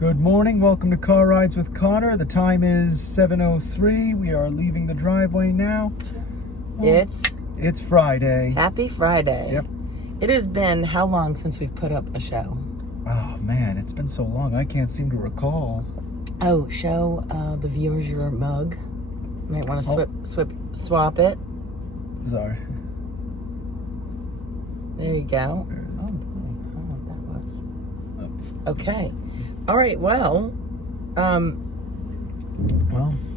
Good morning. Welcome to Car Rides with Connor. The time is 7:03. We are leaving the driveway now. It's Friday. Happy Friday. Yep. It has been how long since we've put up a show? Oh man, it's been so long. I can't seem to recall. Oh, show the viewers your mug. You might want to swap it. Sorry. There you go. There it is. Oh, boy. I don't know what that was. Okay. All right. Well,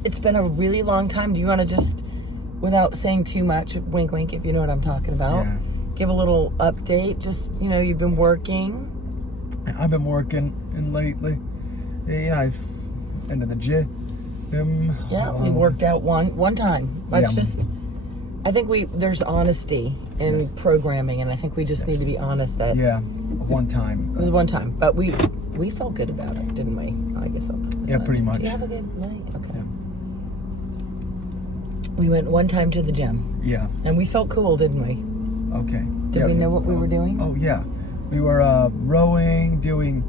it's been a really long time. Do you want to just, without saying too much, wink, wink, if you know what I'm talking about, give a little update? Just, you've been working. I've been working lately. Yeah, I've been to the gym. We worked out one time. Let's just. I think there's honesty in programming, and I think we just need to be honest that. Yeah, one time. It was one time, but we felt good about it, didn't we? I guess I'll put this on. Pretty much. Do you have a good night? Okay. Yeah. We went one time to the gym. Yeah. And we felt cool, didn't we? Okay. Did we know what we were doing? Oh yeah, we were rowing, doing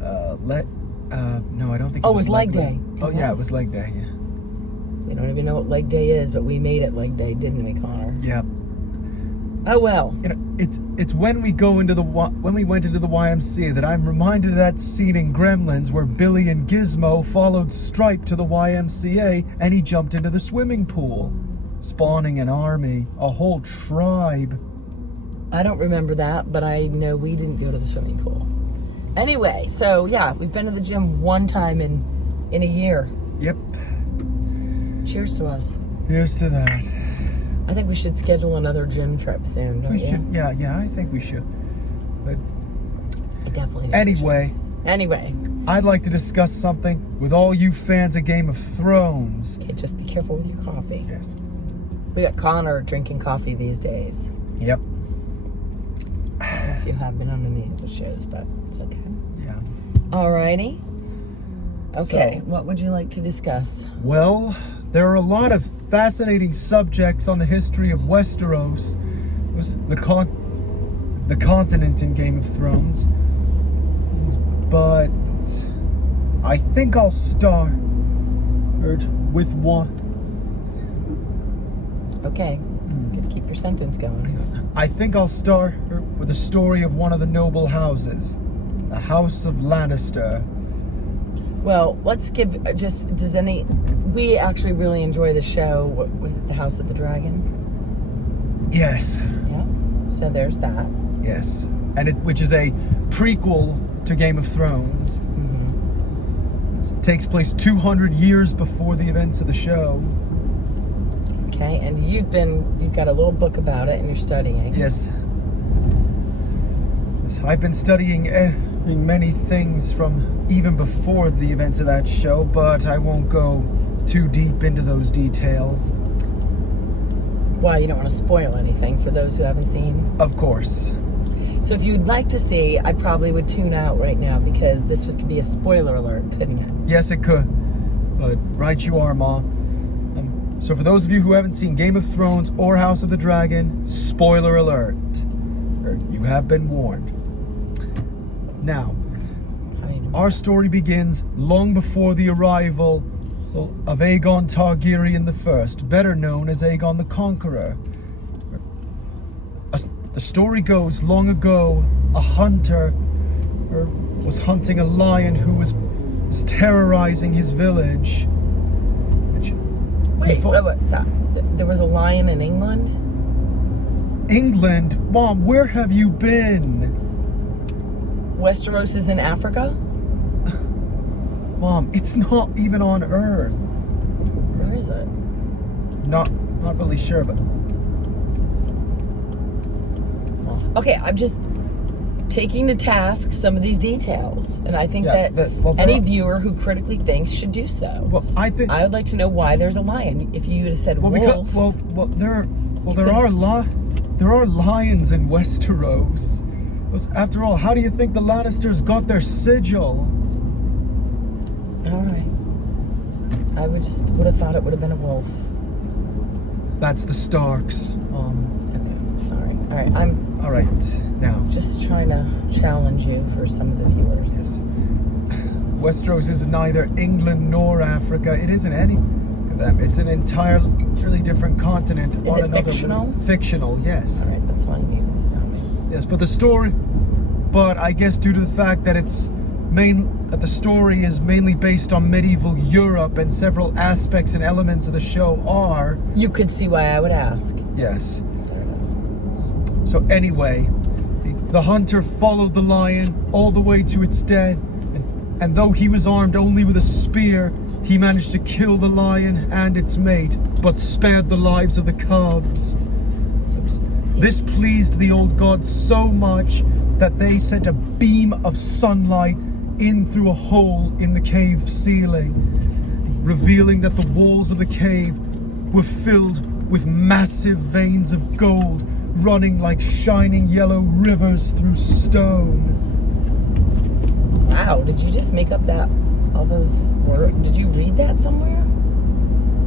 no, I don't think. It was leg day. Yeah, it was leg day. Yeah. We don't even know what leg day is, but we made it leg day, didn't we, Connor? Yeah. Oh well. It's when we went into the YMCA that I'm reminded of that scene in Gremlins where Billy and Gizmo followed Stripe to the YMCA and he jumped into the swimming pool, spawning an army, a whole tribe. I don't remember that, but I know we didn't go to the swimming pool. Anyway, so yeah, we've been to the gym one time in a year. Yep. Cheers to us. Here's to that. I think we should schedule another gym trip soon, don't you? Should. Yeah, I think we should. But I definitely think anyway, I'd like to discuss something with all you fans of Game of Thrones. Okay, just be careful with your coffee. Yes. We got Connor drinking coffee these days. Yep. I don't know if you have been on any of the shows, but it's okay. Yeah. Alrighty. Okay, So, what would you like to discuss? Well, there are a lot of fascinating subjects on the history of Westeros, the continent in Game of Thrones, but I think I'll start with one. Okay, gotta keep your sentence going. I think I'll start with the story of one of the noble houses, the House of Lannister. Well, let's give we actually really enjoy the show. What was it, The House of the Dragon? Yes. Yeah. So there's that. Yes. Which is a prequel to Game of Thrones. Mm-hmm. It takes place 200 years before the events of the show. Okay, and you've got a little book about it and you're studying. Yes. I've been studying many things from even before the events of that show, but I won't go too deep into those details. Well, you don't want to spoil anything for those who haven't seen. Of course. So if you'd like to see, I probably would tune out right now because this could be a spoiler alert, couldn't it? Yes, it could. But right you are, Ma. So for those of you who haven't seen Game of Thrones or House of the Dragon, spoiler alert. You have been warned. Now, our story begins long before the arrival of Aegon Targaryen I, better known as Aegon the Conqueror. The story goes, long ago, a hunter was hunting a lion who was terrorizing his village. Wait, what's that? There was a lion in England? England? Mom, where have you been? Westeros is in Africa? Mom, it's not even on Earth. Where is it? Not really sure, but... Okay, I'm just taking to task some of these details, and I think that any viewer who critically thinks should do so. Well, I would like to know why there's a lion. If you would have said wolf, there are lions in Westeros. After all, how do you think the Lannisters got their sigil? All right. I would have thought it would have been a wolf. That's the Starks. Okay, sorry. All right, All right, now. Just trying to challenge you for some of the viewers. Yes. Westeros is neither England nor Africa. It isn't any of them. It's an entirely different continent. Is it fictional? Fictional, yes. All right, that's all you needed to tell me. Yes, but I guess due to the fact that the story is mainly based on medieval Europe and several aspects and elements of the show are... You could see why I would ask. Yes. So anyway, the hunter followed the lion all the way to its den, and though he was armed only with a spear, he managed to kill the lion and its mate, but spared the lives of the cubs. This pleased the old gods so much that they sent a beam of sunlight in through a hole in the cave ceiling, revealing that the walls of the cave were filled with massive veins of gold running like shining yellow rivers through stone. Wow, did you just make up all those words? Did you read that somewhere?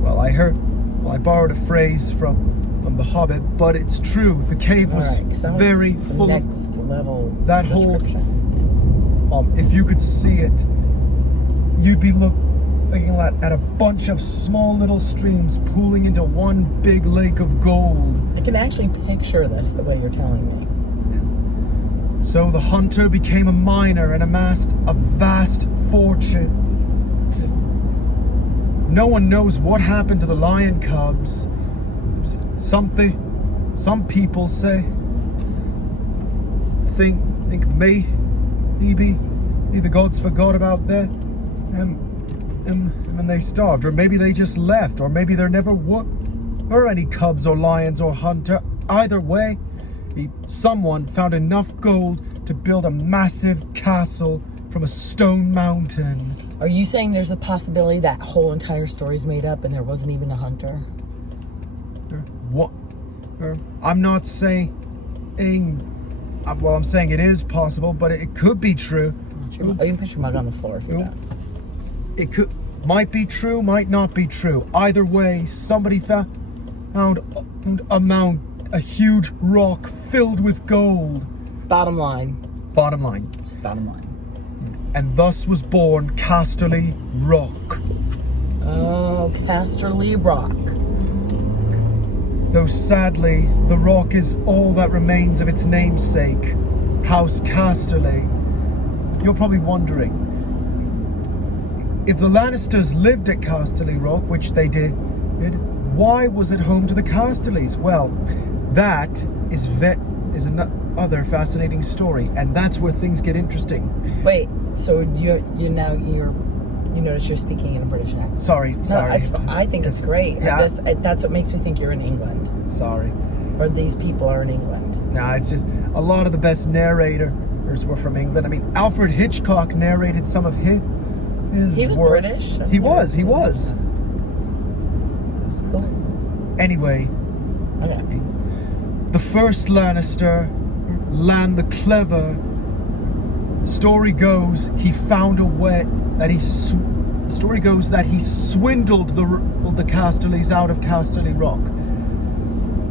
Well, I borrowed a phrase from The Hobbit, but it's true. The cave was very full of next level that description. If you could see it, you'd be looking at a bunch of small little streams pooling into one big lake of gold. I can actually picture this the way you're telling me. So the hunter became a miner and amassed a vast fortune. No one knows what happened to the lion cubs. Some people think maybe the gods forgot about them and they starved, or maybe they just left, or maybe there never were any cubs or lions or hunter. Either way, someone found enough gold to build a massive castle from a stone mountain. Are you saying there's a possibility that whole entire story's made up and there wasn't even a hunter? What? I'm not saying... Well, I'm saying it is possible, but it could be true. You can put your mug on the floor if you want. It might be true, might not be true. Either way, somebody found a huge rock filled with gold. Bottom line. Just bottom line. And thus was born Casterly Rock. Oh, Casterly Rock. Though sadly, the rock is all that remains of its namesake, House Casterly. You're probably wondering, if the Lannisters lived at Casterly Rock, which they did, why was it home to the Casterlys? Well, that is another fascinating story, and that's where things get interesting. Wait, so you notice you're speaking in a British accent. Sorry. I think it's great. Yeah. That's what makes me think you're in England. Sorry. Or these people are in England. Nah, it's just a lot of the best narrators were from England. I mean, Alfred Hitchcock narrated some of his He was work. British. He was. Cool. Anyway, Okay. the first Lannister, Lan the Clever, story goes he found a way that he swindled the Casterlys out of Casterly Rock.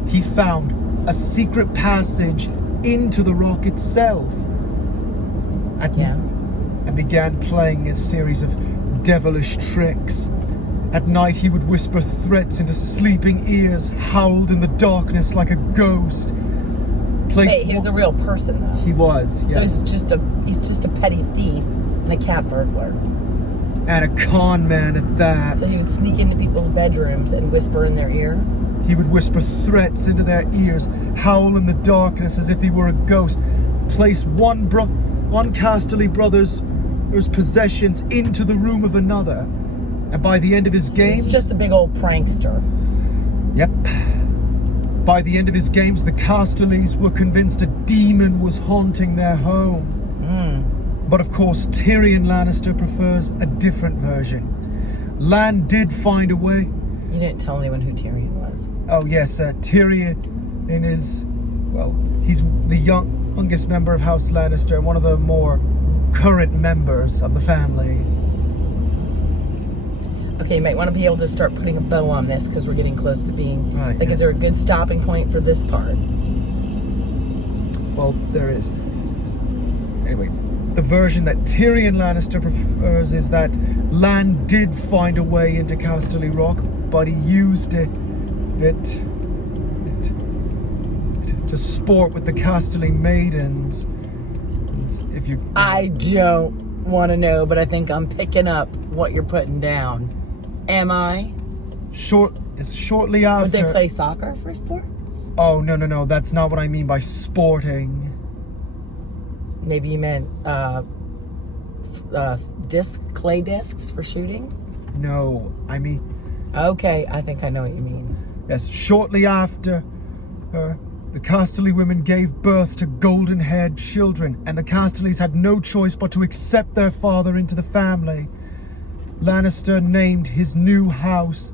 He found a secret passage into the rock itself and began playing a series of devilish tricks. At night he would whisper threats into sleeping ears, howled in the darkness like a ghost. Wait, he was a real person though. He was, yes. So he's just a petty thief and a cat burglar. And a con man at that. So he would sneak into people's bedrooms and whisper in their ear? He would whisper threats into their ears, howl in the darkness as if he were a ghost, place one Casterly brother's possessions into the room of another. And by the end of his games... He's just a big old prankster. Yep. By the end of his games, the Casterlys were convinced a demon was haunting their home. But of course, Tyrion Lannister prefers a different version. Lan did find a way. You didn't tell anyone who Tyrion was. Oh yes, Tyrion he's the youngest member of House Lannister and one of the more current members of the family. Okay, you might want to be able to start putting a bow on this because we're getting close to being... Right, is there a good stopping point for this part? Well, there is. Anyway, The version that Tyrion Lannister prefers is that Lan did find a way into Casterly Rock, but he used it to sport with the Casterly maidens. And if you, I don't want to know, but I think I'm picking up what you're putting down. Am I? Shortly after. Would they play soccer for sports? Oh, no. That's not what I mean by sporting. Maybe you meant clay discs for shooting? No, I mean... Okay, I think I know what you mean. Yes, shortly after, the Casterly women gave birth to golden-haired children, and the Casterlys had no choice but to accept their father into the family. Lannister named his new house...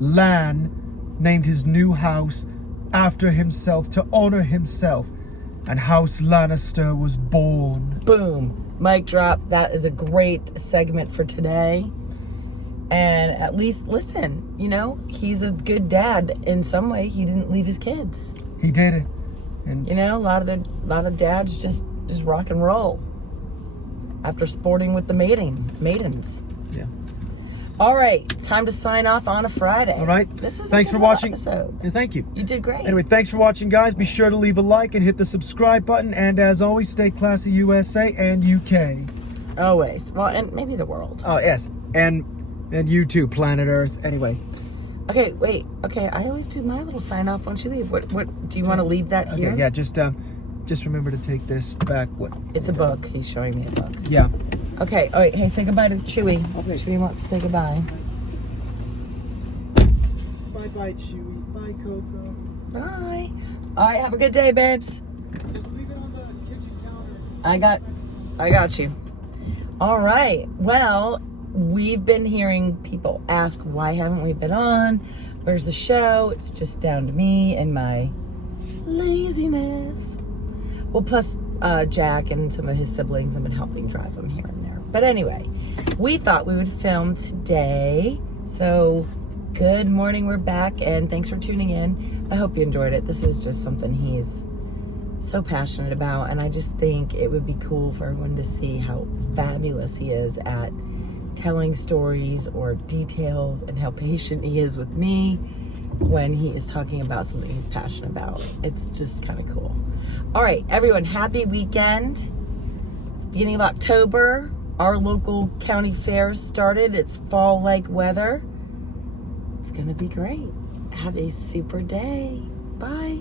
Lan named his new house after himself to honor himself, and House Lannister was born. Boom. Mic drop. That is a great segment for today. And at least, listen, you know, he's a good dad in some way. He didn't leave his kids. He did it. And you know, a lot of dads just rock and roll after sporting with the maidens. Yeah. All right, time to sign off on a Friday. All right. Thanks for watching. Episode. Yeah, thank you. You did great. Anyway, thanks for watching, guys. Be sure to leave a like and hit the subscribe button. And as always, stay classy, USA and UK. Always. Well, and maybe the world. Oh, yes. And you too, planet Earth. Anyway. Okay, wait. Okay, I always do my little sign off once you leave. What do you want to leave that here? Okay, yeah, just remember to take this back. It's a book. He's showing me a book. Yeah. Okay, all right. Hey, say goodbye to Chewy. Okay. Chewy wants to say goodbye. Bye, Chewy. Bye, Coco. Bye. All right, have a good day, babes. Just leave it on the kitchen counter. I got you. All right. Well, we've been hearing people ask, why haven't we been on? Where's the show? It's just down to me and my laziness. Well, plus Jack and some of his siblings have been helping drive him here and there. But anyway, we thought we would film today. So good morning, we're back, and thanks for tuning in. I hope you enjoyed it. This is just something he's so passionate about, and I just think it would be cool for everyone to see how fabulous he is at telling stories or details, and how patient he is with me when he is talking about something he's passionate about. It's just kind of cool. All right, everyone, happy weekend. It's beginning of October. Our local county fair started. It's fall-like weather. It's gonna be great. Have a super day. Bye.